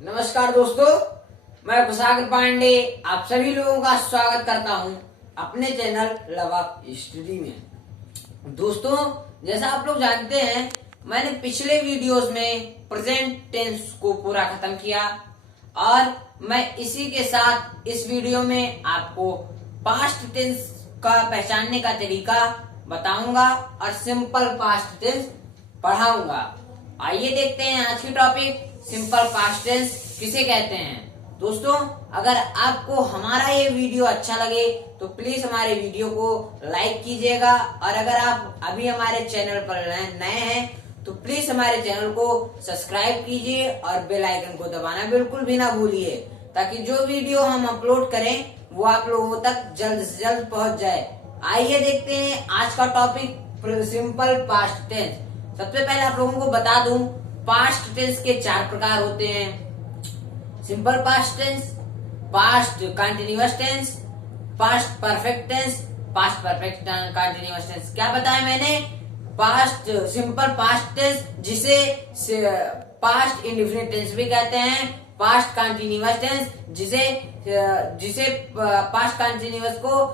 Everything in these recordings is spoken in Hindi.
नमस्कार दोस्तों, मैं कुशाग्र पांडे आप सभी लोगों का स्वागत करता हूं अपने चैनल लव अप स्टडी में। दोस्तों, जैसा आप लोग जानते हैं, मैंने पिछले वीडियोस में प्रेजेंट टेंस को पूरा खत्म किया और मैं इसी के साथ इस वीडियो में आपको पास्ट टेंस का पहचानने का तरीका बताऊंगा और सिंपल पास्ट टेंस पढ़ाऊंगा। आइए देखते हैं आज की टॉपिक, सिंपल पास्ट टेंस किसे कहते हैं। दोस्तों, अगर आपको हमारा ये वीडियो अच्छा लगे तो प्लीज हमारे वीडियो को लाइक कीजिएगा और अगर आप अभी हमारे चैनल पर नए हैं तो प्लीज हमारे चैनल को सब्सक्राइब कीजिए और बेल आइकन को दबाना बिल्कुल भी ना भूलिए, ताकि जो वीडियो हम अपलोड करें वो आप लोगों तक जल्द से जल्द पहुंच जाए। आइए देखते हैं आज का टॉपिक, सिंपल पास्ट टेंस। सबसे पहले आप लोगों को बता दूं, पास्ट टेंस के 4 प्रकार होते हैं। Simple past tense, past continuous tense, past perfect tense, past perfect continuous tense. क्या बताया मैंने? पास्ट सिंपल पास्ट टेंस जिसे पास्ट इंडेफिनिट टेंस भी कहते हैं, पास्ट कंटिन्यूअस टेंस जिसे पास्ट कंटिन्यूअस को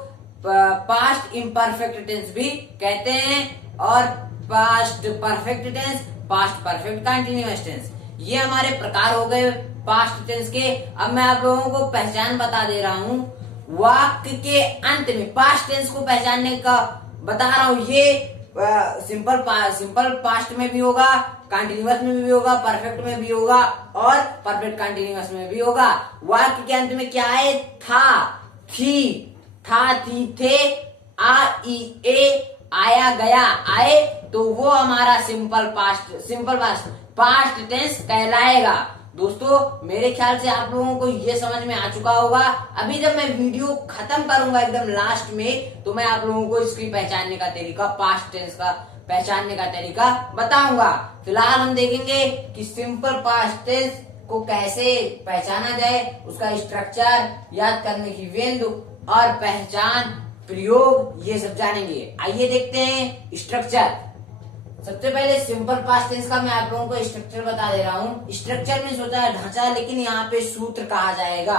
पास्ट इम्परफेक्ट टेंस भी कहते हैं और past perfect tense, past perfect continuous tense. ये हमारे प्रकार हो गए पास्ट टेंस के। अब मैं आप लोगों को पहचान बता दे रहा हूँ। वाक्य के अंत में पास्ट टेंस को पहचानने का बता रहा हूँ। ये सिंपल पास्ट में भी होगा, कंटिन्यूअस में भी होगा, परफेक्ट में भी होगा और परफेक्ट कंटिन्यूअस में भी होगा। वाक्य के अंत में क्या है? था, थी, था, थी, थे, आ, ई, ए, आया, गया, आए, तो वो हमारा सिंपल पास्ट टेंस कहलाएगा। दोस्तों, मेरे ख्याल से आप लोगों को ये समझ में आ चुका होगा। अभी जब मैं वीडियो खत्म करूंगा एकदम लास्ट में, तो मैं आप लोगों को इसकी पहचानने का तरीका, पास्ट टेंस का पहचानने का तरीका बताऊंगा। फिलहाल हम देखेंगे कि सिंपल पास्ट टेंस को कैसे पहचाना जाए, उसका स्ट्रक्चर, याद करने की विधि और पहचान, प्रयोग, ये सब जानेंगे। आइए देखते हैं स्ट्रक्चर। सबसे पहले सिंपल पास्ट टेंस का मैं आप लोगों को स्ट्रक्चर बता दे रहा हूँ। स्ट्रक्चर में होता है ढांचा, लेकिन यहाँ पे सूत्र कहा जाएगा।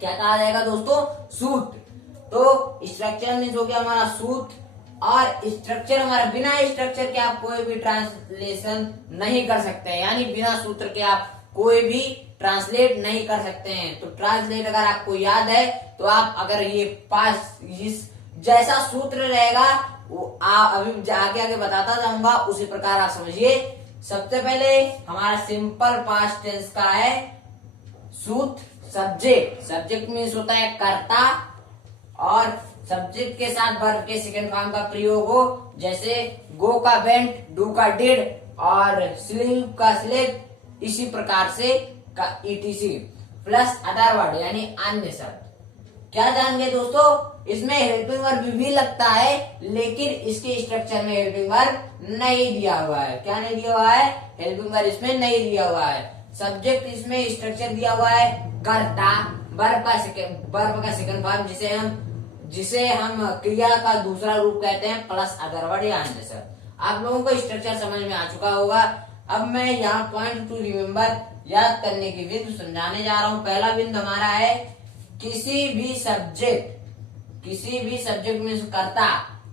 क्या कहा जाएगा दोस्तों? सूत्र। तो स्ट्रक्चर में हो गया हमारा सूत्र, और स्ट्रक्चर हमारा, बिना स्ट्रक्चर के आप कोई भी ट्रांसलेशन नहीं कर सकते, यानी बिना सूत्र के आप कोई भी ट्रांसलेट नहीं कर सकते हैं। तो ट्रांसलेट अगर आपको याद है तो आप अगर ये जैसा सूत्र रहेगा वो अभी आगे आगे बताता जाऊंगा, उसी प्रकार आप समझिए। सबसे पहले हमारा सिंपल पास्ट टेंस का है सूत्र, सब्जेक्ट मीन्स होता है कर्ता, और सब्जेक्ट के साथ वर्ब के सेकंड फॉर्म का प्रयोग हो, जैसे गो का वेंट, डू का डिड और स्लीप का स्लेप, इसी प्रकार से का ईटीसी प्लस अदर वर्ड यानी अन्य शब्द। क्या जान गए दोस्तों? इसमें हेल्पिंग वर्ब भी लगता है, लेकिन इसके स्ट्रक्चर में हेल्पिंग वर्ब नहीं दिया हुआ है। क्या नहीं दिया हुआ है? हेल्पिंग वर्ब इसमें नहीं दिया हुआ है। सब्जेक्ट इसमें स्ट्रक्चर दिया हुआ है कर्ता, वर्ब का सेकंड फॉर्म जिसे हम क्रिया का दूसरा रूप कहते हैं, प्लस अदर वर्ड या अन्य शब्द। आप लोगों को स्ट्रक्चर समझ में आ चुका होगा। अब मैं यहाँ पॉइंट टू रिमेम्बर, याद करने की विधि समझाने जा रहा हूँ। पहला बिंदु हमारा है किसी भी सब्जेक्ट में कर्ता,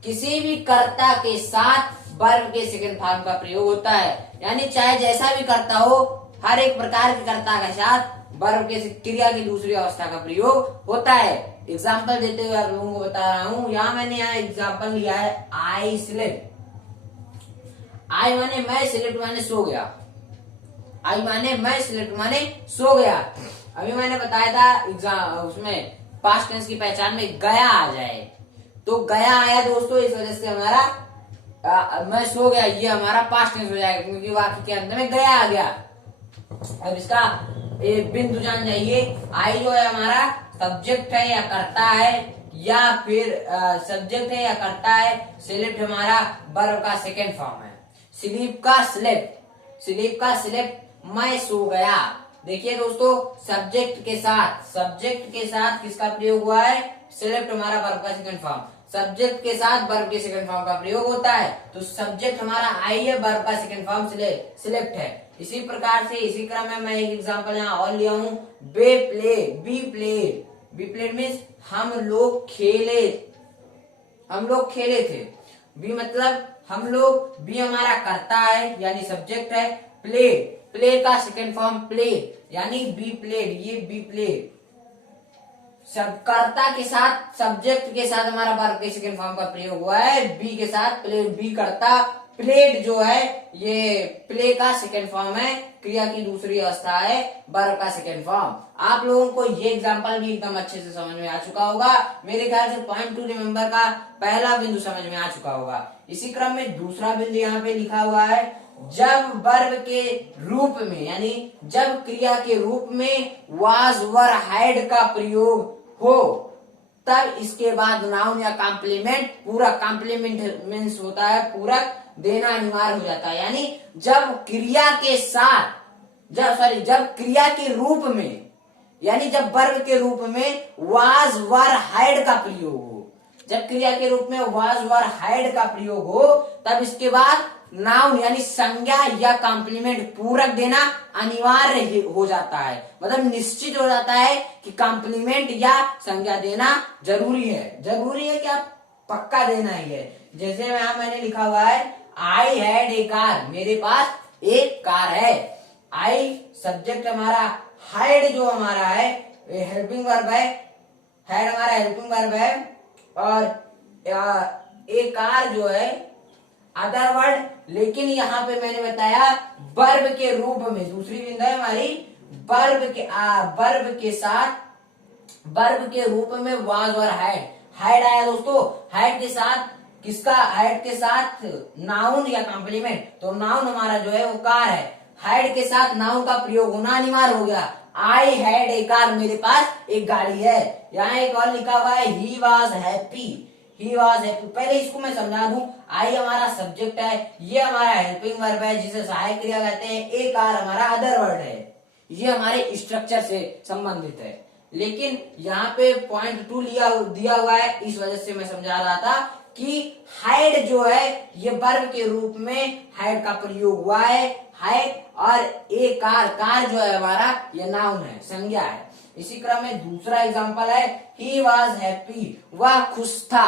किसी भी कर्ता के साथ वर्ब के सेकंड फॉर्म का प्रयोग होता है, यानी चाहे जैसा भी कर्ता हो, हर एक प्रकार के कर्ता के साथ वर्ब के क्रिया की दूसरी अवस्था का प्रयोग होता है। एग्जाम्पल देते हुए आप लोगों को बता रहा हूँ। यहाँ एग्जाम्पल लिया है आई स्लेप्ट। आई माने मैं, स्लेप्ट माने सो गया। आई माने मैं, स्लेप्ट माने सो गया। अभी मैंने बताया था उसमें पास्ट टेंस की पहचान में गया आ जाए, तो गया आया दोस्तों, इस वजह से हमारा मैं सो गया, ये हमारा पास्ट टेंस हो जाएगा, क्योंकि वाक्य के अंत में गया आ गया। अब इसका एक बिंदु जान जाइए। आई जो है हमारा सब्जेक्ट है या कर्ता है, या फिर सब्जेक्ट है या कर्ता है। स्लेप्ट हमारा वर्ब का सेकेंड फॉर्म है। स्लीप का स्लेप्ट, मैं सो गया। देखिए दोस्तों, सब्जेक्ट के साथ किसका प्रयोग हुआ है? स्लेप्ट हमारा वर्ब का सेकंड फॉर्म। सब्जेक्ट के साथ वर्ब के सेकंड फॉर्म का प्रयोग होता है, तो सब्जेक्ट हमारा आई है, वर्ब का सेकंड फॉर्म स्लेप्ट है। इसी प्रकार से इसी क्रम में मैं एक एग्जांपल यहाँ और लिया हूँ, बी प्लेड मीन्स हम लोग खेले थे। बी मतलब हम लोग, बी हमारा कर्ता है यानी सब्जेक्ट है, प्ले का सेकेंड फॉर्म प्ले यानी बी प्लेड, ये बी प्लेड सब कर्ता के साथ सब्जेक्ट के साथ हमारा वर्ब के सेकेंड फॉर्म का प्रयोग हुआ है, बी के साथ प्लेड, बी कर्ता, प्लेड जो है ये प्ले का सेकेंड फॉर्म है, क्रिया की दूसरी अवस्था है, वर्ब का सेकेंड फॉर्म। आप लोगों को ये एग्जांपल भी एकदम अच्छे से समझ में आ चुका होगा। मेरे ख्याल से पॉइंट टू रिमेम्बर का पहला बिंदु समझ में आ चुका होगा। इसी क्रम में दूसरा बिंदु यहाँ पे लिखा हुआ है, जब वर्ब के रूप में यानी जब क्रिया के रूप में वाज वर हैड का प्रयोग हो, तब इसके बाद नाउन या कॉम्प्लीमेंट, पूरा कॉम्प्लीमेंट मीन्स होता है पूरक देना अनिवार्य हो जाता है। यानी जब क्रिया के साथ, जब क्रिया के रूप में यानी जब वर्ब के रूप में वाज वर हैड का प्रयोग हो, जब क्रिया के रूप में वाज वर हैड का प्रयोग हो, तब इसके बाद नाउन यानी संज्ञा या कॉम्प्लीमेंट पूरक देना अनिवार्य हो जाता है। मतलब निश्चित हो जाता है कि कॉम्प्लीमेंट या संज्ञा देना जरूरी है कि आप पक्का देना ही है। जैसे यहाँ मैंने लिखा हुआ है, आई हैड ए कार, मेरे पास एक कार है। आई सब्जेक्ट हमारा, हैड जो हमारा है हेल्पिंग वर्ब है, हैड हमारा हेल्पिंग वर्ब है, और ए कार जो है अदर वर्ड। लेकिन यहाँ पे मैंने बताया वर्ब के रूप में, दूसरी बिंदु है हमारी, वर्ब के रूप में वाज और हैड आया दोस्तों। हैड के साथ किसका, हैड के साथ नाउन या कॉम्प्लीमेंट, तो नाउन हमारा जो है वो कार है, हैड के साथ नाउन का प्रयोग होना अनिवार्य हो गया। आई हैड ए कार, मेरे पास एक गाड़ी है। यहाँ एक और लिखा हुआ है, ही वॉज हैप्पी, पहले इसको मैं समझा दूं। आई हमारा सब्जेक्ट है, ये हमारा हेल्पिंग वर्ब है जिसे सहायक क्रिया कहते हैं, ए कार हमारा अदर वर्ड है, ये हमारे स्ट्रक्चर से संबंधित है। लेकिन यहाँ पे पॉइंट 2 दिया हुआ है, इस वजह से मैं समझा रहा था कि हैड जो है ये वर्ब के रूप में हैड का प्रयोग हुआ है, हैड, और ए कार जो है हमारा ये नाउन है, संज्ञा है। इसी क्रम में दूसरा एग्जांपल है, ही वॉज हैप्पी, वह खुश था।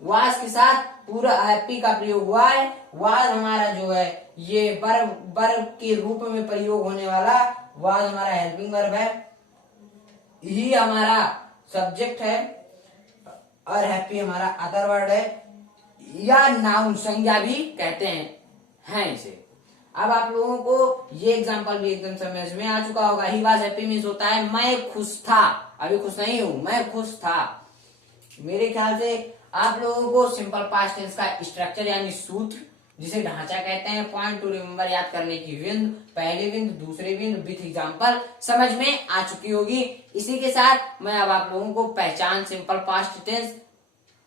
वाज के साथ पूरा हैप्पी का प्रयोग हुआ है। वाज हमारा जो है ये वर्ब के रूप में प्रयोग होने वाला, वाज हमारा हेल्पिंग वर्ब है, ही हमारा सब्जेक्ट है, और हैप्पी हमारा अदर वर्ड है, या नाउन संज्ञा भी कहते हैं इसे। अब आप लोगों को ये एग्जांपल भी एकदम समझ में आ चुका होगा। ही वाज हैप्पी मीन्स होता है मैं खुश था, अभी खुश नहीं हूं, मैं खुश था। मेरे ख्याल से आप लोगों को सिंपल पास्ट टेंस का स्ट्रक्चर यानी सूत्र, जिसे ढांचा कहते हैं, पॉइंट टू रिमेम्बर याद करने की बिंदु, पहले बिंदु, दूसरे बिंदु विथ एग्जांपल समझ में आ चुकी होगी। इसी के साथ मैं अब आप लोगों को पहचान सिंपल पास्ट टेंस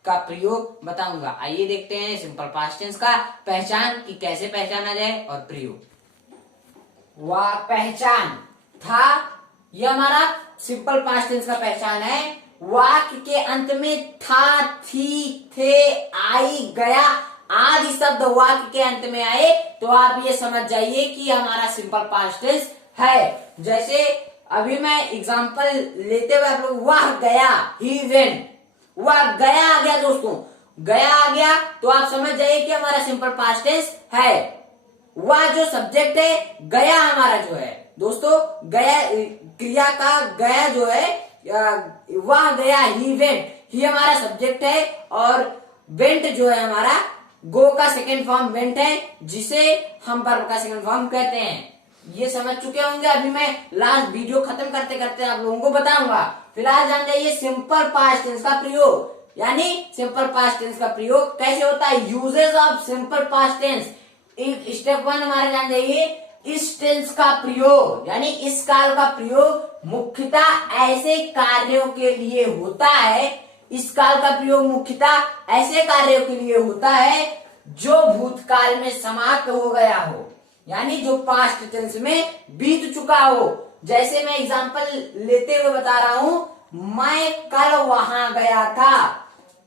का प्रयोग बताऊंगा। आइए देखते हैं सिंपल पास्ट टेंस का पहचान कि कैसे पहचाना जाए और प्रयोग। वह पहचान था, यह हमारा सिंपल पास्ट टेंस का पहचान है। वाक्य के अंत में था, थी, थे, आई, गया आदि शब्द वाक्य के अंत में आए तो आप ये समझ जाइए कि हमारा सिंपल पास्ट टेंस है। जैसे अभी मैं एग्जांपल लेते हुए आप लोग, वह गया, ही वेंट, वह गया आ गया दोस्तों, गया आ गया तो आप समझ जाइए कि हमारा सिंपल पास्ट टेंस है। वह जो सब्जेक्ट है, गया हमारा जो है दोस्तों, गया क्रिया का गया जो है, वह गया, ही वेंट, ही हमारा सब्जेक्ट है, और वेंट जो है हमारा गो का सेकेंड फॉर्म वेंट है, जिसे हम वर्ब का सेकेंड फॉर्म कहते हैं। ये समझ चुके होंगे। अभी मैं लास्ट वीडियो खत्म करते करते आप लोगों को बताऊंगा। फिलहाल जान जाइए सिंपल पास्ट टेंस का प्रयोग, यानी सिंपल पास्ट टेंस का प्रयोग कैसे होता है, uses of simple past tense. Step 1 हमारे जान जाइए, इस टेंस का प्रयोग यानी इस काल का प्रयोग मुख्यतः ऐसे कार्यों के लिए होता है, इस काल का प्रयोग मुख्यतः ऐसे कार्यों के लिए होता है जो भूतकाल में समाप्त हो गया हो, यानी जो पास्ट टेंस में बीत चुका हो। जैसे मैं एग्जांपल लेते हुए बता रहा हूं, मैं कल वहां गया था।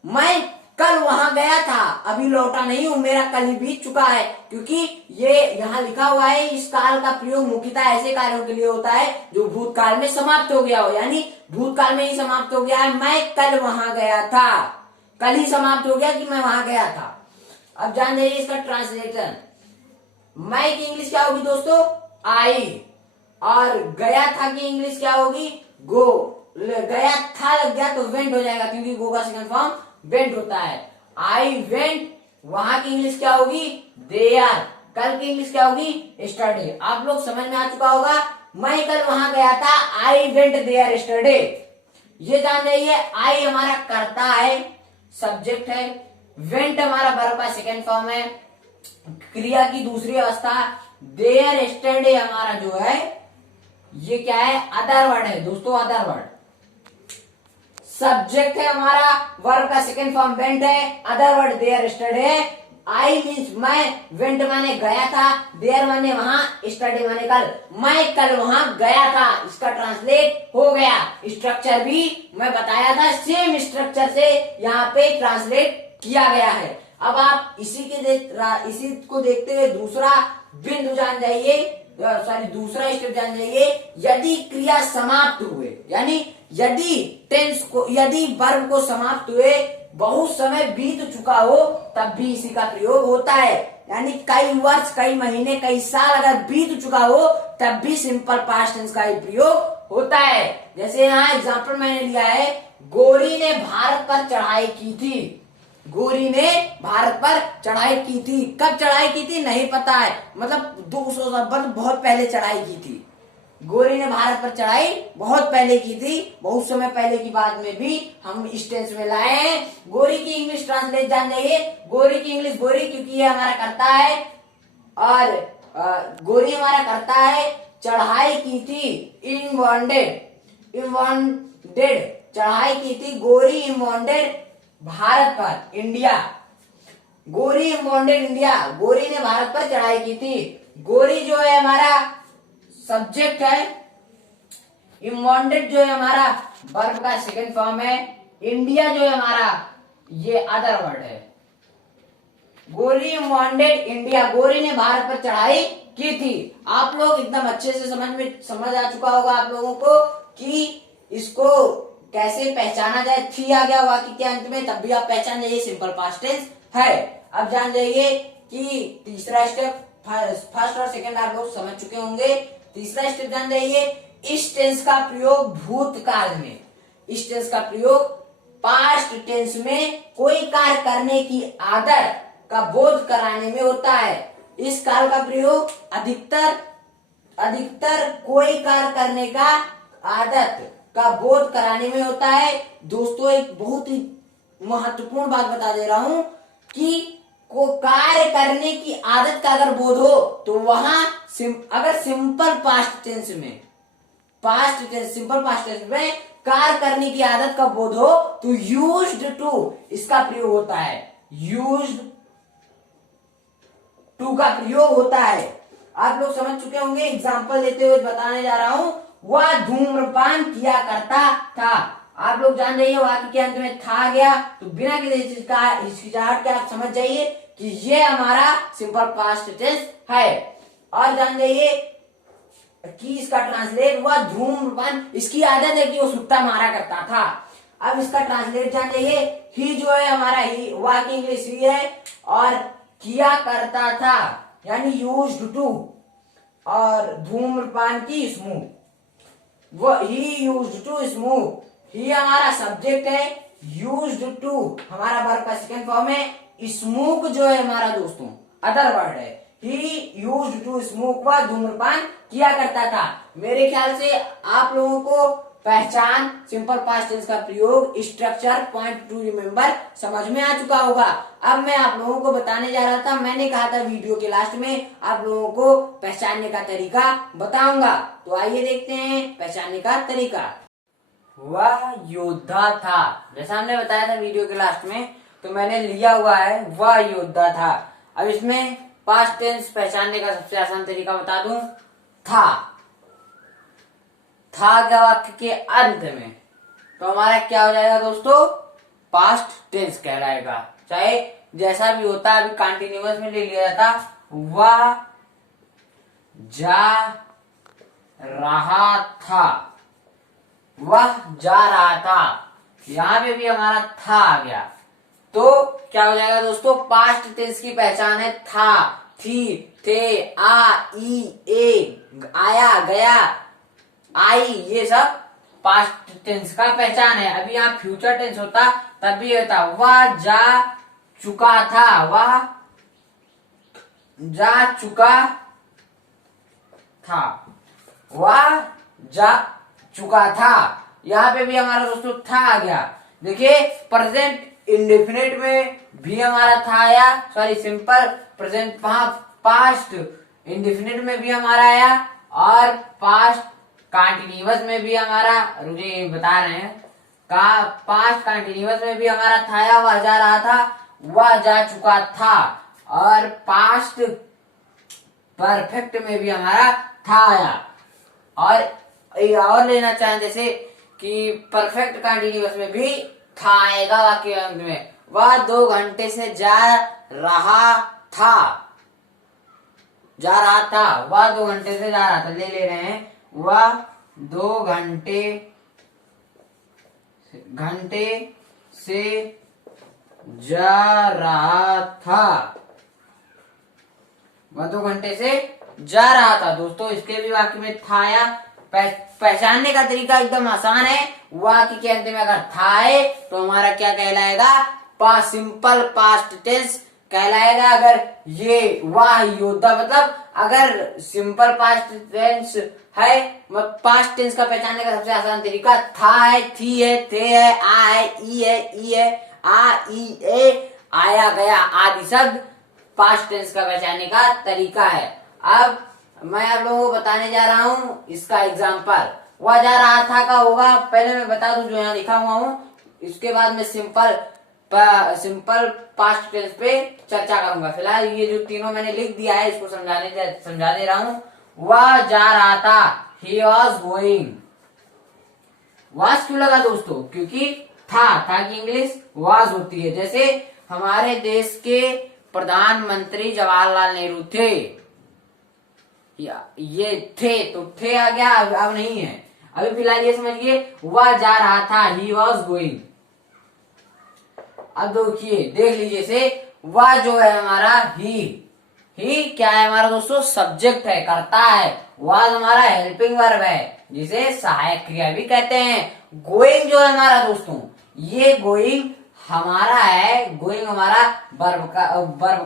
मैं कल वहां गया था, अभी लौटा नहीं हूं, मेरा कल ही बीत चुका है। क्योंकि ये यहाँ लिखा हुआ है, इस काल का प्रयोग मुख्यतः ऐसे कार्यों के लिए होता है जो भूतकाल में समाप्त हो गया हो, यानी भूतकाल में ही समाप्त हो गया है। मैं कल वहां गया था, कल ही समाप्त हो गया कि मैं वहां गया था। अब जान जाइए इसका ट्रांसलेशन। मैं की इंग्लिश क्या होगी दोस्तों? आई। और गया था की इंग्लिश क्या होगी? गो। गया था लग गया तो वेंट हो जाएगा, क्योंकि गो का सेकंड फॉर्म वेंट होता है। आई वेंट, वहां की इंग्लिश क्या होगी? देयर। कल की इंग्लिश क्या होगी? यस्टरडे। आप लोग समझ में आ चुका होगा, मैं कल वहां गया था, आई वेंट देयर यस्टरडे। ये जान जाइए, आई हमारा करता है, सब्जेक्ट है। वेंट हमारा वर्ब का सेकंड फॉर्म है, क्रिया की दूसरी अवस्था। देयर यस्टरडे हमारा जो है ये क्या है? अदर वर्ड है दोस्तों, अदर वर्ड। सब्जेक्ट है हमारा, वर्ब का सेकंड फॉर्म वेंट है, other word there yesterday. I means मैं, वेंट माने गया था, देयर माने वहां, यस्टरडे माने कल। मैं कल वहां गया था, इसका ट्रांसलेट हो गया। स्ट्रक्चर भी मैं बताया था, सेम स्ट्रक्चर से यहाँ पे ट्रांसलेट किया गया है। अब आप इसी को देखते हुए दूसरा बिंदु जान जाइए, सॉरी दूसरा स्टेप जान जाइए। यदि क्रिया समाप्त हुए, यानी यदि टेंस को, यदि वर्ब को समाप्त हुए बहुत समय बीत चुका हो, तब भी इसी का प्रयोग होता है। यानी कई वर्ष, कई महीने, कई साल अगर बीत चुका हो, तब भी सिंपल पास्ट टेंस का ही प्रयोग होता है। जैसे यहाँ एग्जाम्पल मैंने लिया है, गोरी ने भारत पर चढ़ाई की थी। गोरी ने भारत पर चढ़ाई की थी। कब चढ़ाई की थी नहीं पता है, मतलब 200 साल बहुत पहले चढ़ाई की थी। गोरी ने भारत पर चढ़ाई बहुत पहले की थी, बहुत समय पहले की बात में भी हम इस टेंस में लाए हैं। गोरी की इंग्लिश ट्रांसलेट जान जाइए। गोरी की इंग्लिश, गोरी क्योंकि ये हमारा करता है, और गोरी हमारा करता है, चढ़ाई की थी, इनवॉन्डेड, इनवॉन्डेड चढ़ाई की थी, गोरी इनवॉन्डेड भारत पर, इंडिया। गोरी इनवॉन्डेड इंडिया, गोरी ने भारत पर चढ़ाई की थी। गोरी जो है हमारा सब्जेक्ट है, इनवॉन्डेड जो है हमारा वर्ब का सेकंड फॉर्म है, इंडिया जो है हमारा ये अदर वर्ड है। गोरी इनवॉन्डेड इंडिया, गोरी ने भारत पर चढ़ाई की थी। आप लोग एकदम अच्छे से समझ आ चुका होगा आप लोगों को कि इसको कैसे पहचाना जाए। थी आ गया वाक्य के अंत में, तब भी आप पहचान जाइए सिंपल पास्ट टेंस है। अब जान जाइए कि तीसरा स्टेप, फर्स्ट और सेकंड आप लोग समझ चुके होंगे। तीसरा स्टेप जान जाइए, इस टेंस का प्रयोग भूतकाल में, इस टेंस का प्रयोग पास्ट टेंस में कोई कार्य करने की आदत का बोध कराने में होता है। इस काल का प्रयोग अधिकतर कोई कार्य करने का आदत का बोध कराने में होता है। दोस्तों एक बहुत ही महत्वपूर्ण बात बता दे रहा हूं कि को कार्य करने की आदत का अगर बोध हो तो वहां अगर सिंपल पास्ट टेंस में, सिंपल पास्ट टेंस में कार्य करने की आदत का बोध हो तो यूज्ड टू इसका प्रयोग होता है। यूज्ड टू का प्रयोग होता है। आप लोग समझ चुके होंगे। एग्जाम्पल देते हुए बताने जा रहा हूं, वह धूम्रपान किया करता था। आप लोग जान जाइए वाक्य के अंत में था गया, तो बिना किसी हिचकिचाहट के आप समझ जाइए कि ये हमारा सिंपल पास्ट टेंस है। और जान जाइए कि इसका ट्रांसलेट हुआ धूम्रपान, इसकी आदत है कि वो सुट्टा मारा करता था। अब इसका ट्रांसलेट जान जाइए, ही जो है हमारा ही, वाक्य इंग्लिश ही है, और किया करता था यानी यूज्ड टू, और धूम्रपान की स्मोक, वो ही यूज्ड टू स्मोक। ही हमारा सब्जेक्ट है, यूज्ड टू हमारा वर्ब का सेकंड फॉर्म है, स्मोक जो है हमारा दोस्तों अदर वर्ड है। ही यूज्ड टू स्मोक, वह धूम्रपान किया करता था। मेरे ख्याल से आप लोगों को पहचान, सिंपल पास्ट टेंस का प्रयोग, स्ट्रक्चर, पॉइंट टू रिमेम्बर समझ में आ चुका होगा। अब मैं आप लोगों को बताने जा रहा था, मैंने कहा था वीडियो के लास्ट में आप लोगों को पहचानने का तरीका बताऊंगा, तो आइए देखते हैं पहचानने का तरीका। वह योद्धा था, जैसा हमने बताया था वीडियो के लास्ट में, तो मैंने लिया हुआ है वह योद्धा था। अब इसमें पास्ट टेंस पहचानने का सबसे आसान तरीका बता दूं, था का वाक्य के अंत में, तो हमारा क्या हो जाएगा दोस्तों? पास्ट टेंस कहलाएगा। चाहे जैसा भी होता है, अभी कंटिन्यूअस में ले लिया जाता वह जा रहा था, वह जा रहा था, यहां पे भी हमारा था आ गया, तो क्या हो जाएगा दोस्तों, पास्ट टेंस की पहचान है था, थी, थे, आ, ई, ए, आया, गया, आई, ये सब पास्ट टेंस का पहचान है। अभी यहाँ फ्यूचर टेंस होता तब भी होता वह जा चुका था, वह जा चुका था, वह जा चुका था, यहाँ पे भी हमारा दोस्तों था आ गया। देखिए प्रेजेंट इंडेफिनिट में भी हमारा था आया, sorry simple present past indefinite में भी हमारा आया, और पास्ट कंटिन्यूअस में भी हमारा, रुझे बता रहे हैं, का पास्ट कंटिन्यूअस में भी हमारा था आया, वह जा रहा था, वह जा चुका था, और पास्ट परफेक्ट में भी हमारा था आया। और लेना चाहें जैसे कि परफेक्ट कंटिन्यूअस में भी था आएगा वाक्य अंत में, वह 2 घंटे से जा रहा था, जा रहा था, वह 2 घंटे से जा रहा था, ले रहे हैं वह 2 घंटे से जा रहा था, वह 2 घंटे से जा रहा था। दोस्तों इसके भी वाक्य में था आया। पहचानने का तरीका एकदम आसान है, वाक्य के अंत में अगर था है तो हमारा क्या कहलाएगा, सिंपल पास्ट टेंस कहलाएगा। अगर ये वाह योद्धा, मतलब अगर सिंपल पास्ट टेंस है, पास्ट टेंस का पहचानने का सबसे आसान तरीका था है, थी है, थे है, आ है, ई है, आ, ई, ए, आया, गया आदि शब्द पास्ट टेंस का पहचानने का तरीका है। अब मैं आप लोगों को बताने जा रहा हूं इसका एग्जाम्पल। वह जा रहा था का होगा, पहले मैं बता दूं जो यहाँ लिखा हुआ हूं, इसके बाद मैं सिंपल पास्ट टेंस पे चर्चा करूंगा। फिलहाल ये जो तीनों मैंने लिख दिया है इसको समझा दे रहा हूं। वह जा रहा था, he was going। was क्यों लगा दोस्तों, क्योंकि था की इंग्लिश was होती है। जैसे हमारे देश के प्रधानमंत्री जवाहरलाल नेहरू थे, ये थे तो थे आ गया, अब नहीं है। अभी फिलहाल ये समझिए वह जा रहा था, he was going। अब देखिए देख लीजिए से वह जो है हमारा ही क्या है हमारा दोस्तों, सब्जेक्ट है, करता है। वह हमारा हेल्पिंग वर्ब है जिसे सहायक क्रिया भी कहते हैं। गोइंग जो है हमारा दोस्तों, ये गोइंग हमारा है, गोइंग हमारा वर्ब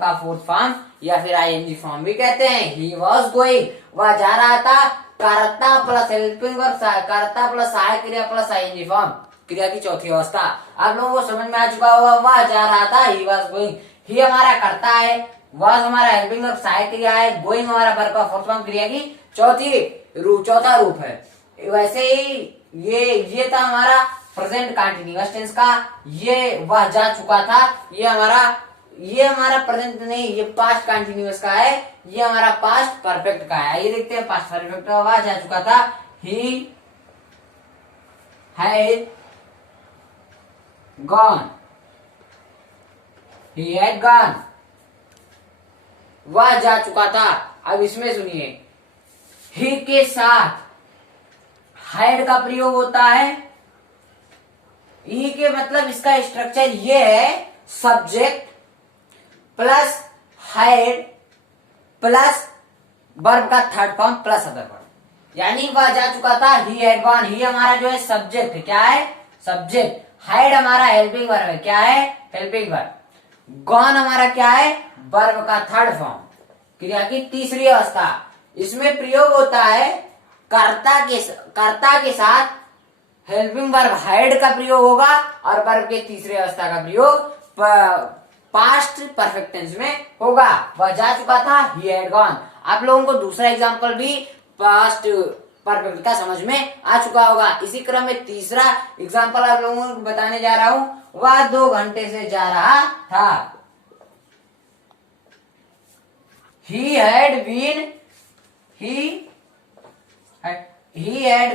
का फोर्थ फॉर्म या फिर आईएनजी फॉर्म भी कहते हैं। ही वॉज गोइंग, वह जा रहा था, कर्ता प्लस हेल्पिंग वर्ब, कर्ता प्लस सहायक क्रिया प्लस आईएनजी फॉर्म, क्रिया की चौथी अवस्था। आप लोगों को समझ में आ चुका होगा, वह जा रहा था, ही वॉज गोइंग। ही हमारा कर्ता है, वॉज हमारा हेल्पिंग वर्ब सहायक क्रिया है, गोइंग हमारा वर्ब का फोर्थ फॉर्म क्रिया की चौथा रूप है। वैसे ही ये था हमारा प्रेजेंट कंटिन्यूअस टेंस का, ये वह जा चुका था, ये हमारा प्रेजेंट नहीं, ये पास्ट कंटिन्यूअस का है, ये हमारा पास्ट परफेक्ट का है। ये देखते हैं पास्ट परफेक्ट का, वह जा चुका था, he had gone, he had gone, वह जा चुका था। अब इसमें सुनिए, ही के साथ हैड का प्रयोग होता है। ही के मतलब इसका स्ट्रक्चर ये है, subject plus had plus verb का third form plus other verb, यानी वह जा चुका था, ही हैड गॉन। ही हमारा जो है सब्जेक्ट है, क्या है, सब्जेक्ट। हैड हमारा हेल्पिंग वर्ब है, क्या है, हेल्पिंग वर्ब। गॉन हमारा क्या है, वर्ब का थर्ड फॉर्म, क्रिया की तीसरी अवस्था। इसमें प्रयोग होता है कर्ता के साथ हेल्पिंग वर्ब हैड का प्रयोग होगा, और वर्ब के तीसरे अवस्था का प्रयोग पास्ट परफेक्ट टेंस में होगा। वह जा चुका था, ही हैड गॉन। आप लोगों को दूसरा एग्जांपल भी पास्ट परफेक्ट का समझ में आ चुका होगा। इसी क्रम में तीसरा एग्जांपल आप लोगों को बताने जा रहा हूं। वह 2 घंटे से जा रहा था, he had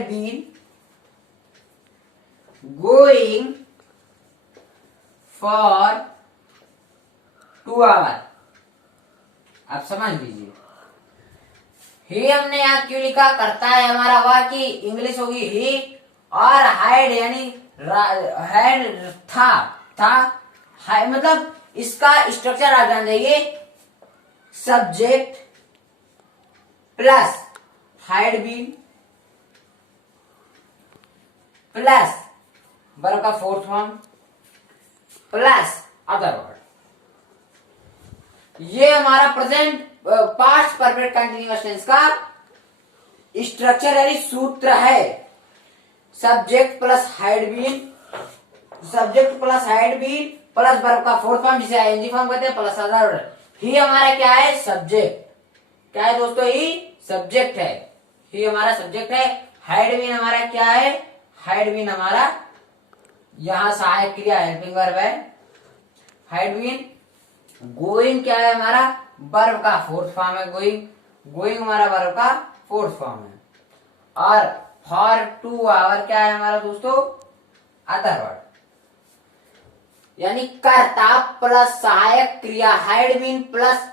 been going for 2 hour. आप समझ लीजिए ही हमने यहाँ क्यों लिखा, करता है हमारा वह की इंग्लिश होगी ही, और हाइड यानी हेड था मतलब इसका स्ट्रक्चर आप जान जाइए, subject plus had been plus verb का fourth form plus other word. ये हमारा present past perfect continuous tense का स्ट्रक्चर यानी सूत्र है। Subject plus had been, subject plus had been plus verb का फोर्थ फॉर्म जिसे आईएनजी फॉर्म कहते हैं प्लस अदर वर्ड। ही हमारा क्या है, सब्जेक्ट। क्या है दोस्तों, ही सब्जेक्ट है, ही हमारा सब्जेक्ट है। हाइड बीन हमारा क्या है, हाइड बीन हमारा यहां सहायक क्रिया हेल्पिंग वर्ब है। हाइड बीन गोइंग क्या है हमारा, वर्ब का फोर्थ फॉर्म है गोइंग, गोइंग हमारा वर्ब का फोर्थ फॉर्म है। और फॉर 2 आवर क्या है हमारा दोस्तों, अदर वर्ड यानी कर्ता प्लस सहायक क्रिया हाइड बीन प्लस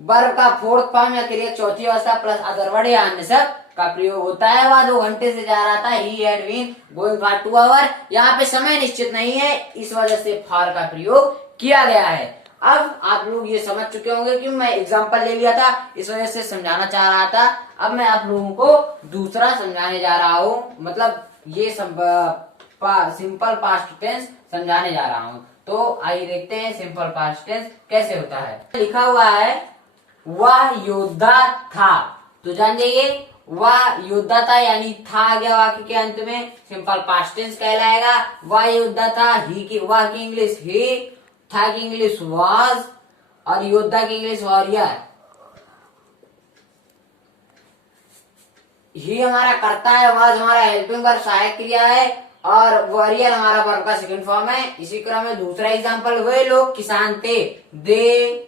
वर्ब का फोर्थ फॉर्म या क्रिया चौथी अवस्था प्लस अदर वर्ड या अन्य सब का प्रयोग होता है। वह 2 घंटे से जा रहा था, he had been going for 2 hour. यहाँ पे समय निश्चित नहीं है, इस वजह से फॉर का प्रयोग किया गया है। अब आप लोग ये समझ चुके होंगे कि मैं एग्जांपल ले लिया था, इस वजह से समझाना चाह रहा था। अब मैं आप लोगों को दूसरा समझाने जा रहा हूँ, मतलब ये सिंपल पास्ट टेंस समझाने जा रहा हूँ। तो आइए देखते हैं सिंपल पास्ट टेंस कैसे होता है। लिखा हुआ है वह योद्धा था, तो जान जाइए वह योद्धा था यानी था आ गया वाक्य के अंत में, सिंपल पास्ट टेंस कहलाएगा। वह योद्धा था, ही की वह की इंग्लिश ही, था की इंग्लिश वाज, और योद्धा की इंग्लिश वॉरियर। ही हमारा करता है, वाज हमारा हेल्पिंग वर्ब सहायक क्रिया है, और वॉरियर हमारा वर्ब का सेकंड फॉर्म है। इसी क्रम में दूसरा एग्जांपल, वे लोग किसान थे, दे।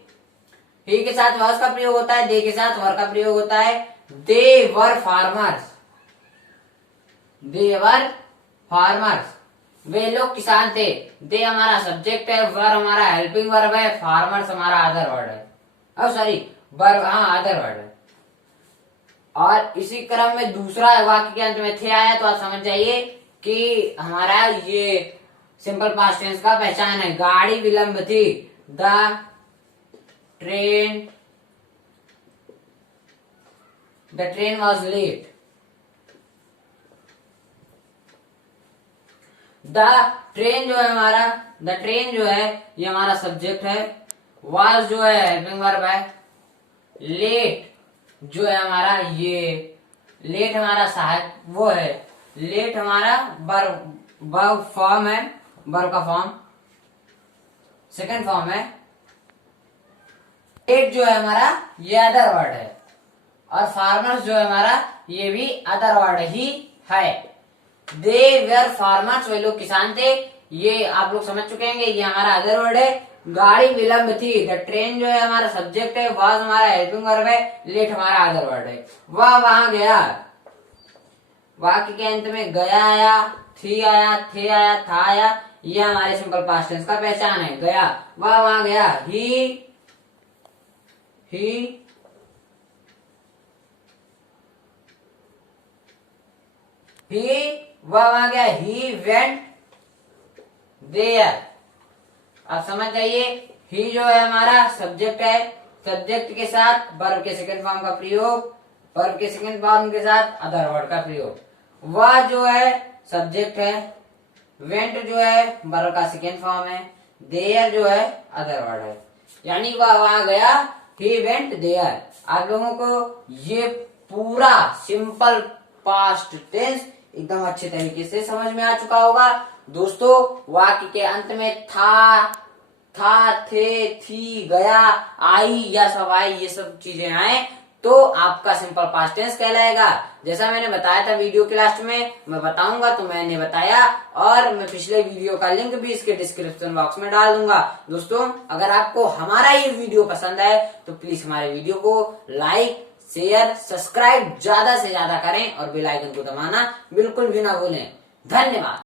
ही के साथ वाज का प्रयोग होता है, दे के साथ वर का प्रयोग होता है। दे were farmers, they were farmers, वे लोग किसान थे। दे हमारा सब्जेक्ट है, वर हमारा हेल्पिंग वर्ब है, फार्मर्स हमारा अदर वर्ड है, अब सॉरी वर्ब, हाँ अदर वर्ड है। और इसी क्रम में दूसरा वाक्य के अंत में थे आया, तो आप समझ जाइए कि हमारा ये सिंपल पास्ट टेंस का पहचान है। गाड़ी विलंब थी, the train was late. The train जो है हमारा, द ट्रेन जो है ये हमारा सब्जेक्ट है, वाज जो है हेल्पिंग वर्ब है, लेट जो है हमारा ये लेट हमारा सहायक वो है, लेट हमारा वर्ब फॉर्म है, वर्ब का फॉर्म सेकंड फॉर्म है। लेट जो है हमारा ये अदर वर्ड है, और फार्मर्स जो है हमारा ये भी अदर वर्ड ही है। दे वेर फार्मर्स, वे लोग किसान थे, ये आप लोग समझ चुके हैं, ये हमारा अदर वर्ड है। गाड़ी विलंब थी, द ट्रेन जो है हमारा सब्जेक्ट है, वाज हमारा हेल्पिंग वर्ब है, लेट हमारा अदर वर्ड है। वह वहां गया, वाक्य के अंत में गया आया, थी आया, थे आया, था आया, ये हमारे सिंपल पास्ट टेंस का पहचान है। गया, वह वहां गया, ही वह वहां गया, ही वेंट देयर। आप समझ जाइए, ही जो है हमारा सब्जेक्ट है, सब्जेक्ट के साथ वर्ब के सेकंड फॉर्म का प्रयोग, वर्ब के सेकंड फॉर्म के साथ अदर वर्ड का प्रयोग। वह जो है सब्जेक्ट है, वेंट जो है वर्ब का सेकंड फॉर्म है, देयर जो है अदर वर्ड है, यानी वह वहां गया, ही वेंट देयर। आप लोगों को ये पूरा सिंपल पास्ट टेंस एकदम अच्छे तरीके से समझ में आ चुका होगा। दोस्तों वाक्य के अंत में था, थे, थी, गया, आई या सब आई, ये सब चीजें आए तो आपका सिंपल पास्ट टेंस कहलाएगा। जैसा मैंने बताया था वीडियो के लास्ट में, मैं बताऊंगा तो मैंने बताया, और मैं पिछले वीडियो का लिंक भी इसके डिस्क्रिप्शन बॉक्स में डाल दूंगा। दोस्तों अगर आपको हमारा ये वीडियो पसंद आए तो प्लीज हमारे वीडियो को लाइक, शेयर, सब्सक्राइब ज्यादा से ज्यादा करें और बेल आइकन को दबाना बिल्कुल भी ना भूलें। धन्यवाद।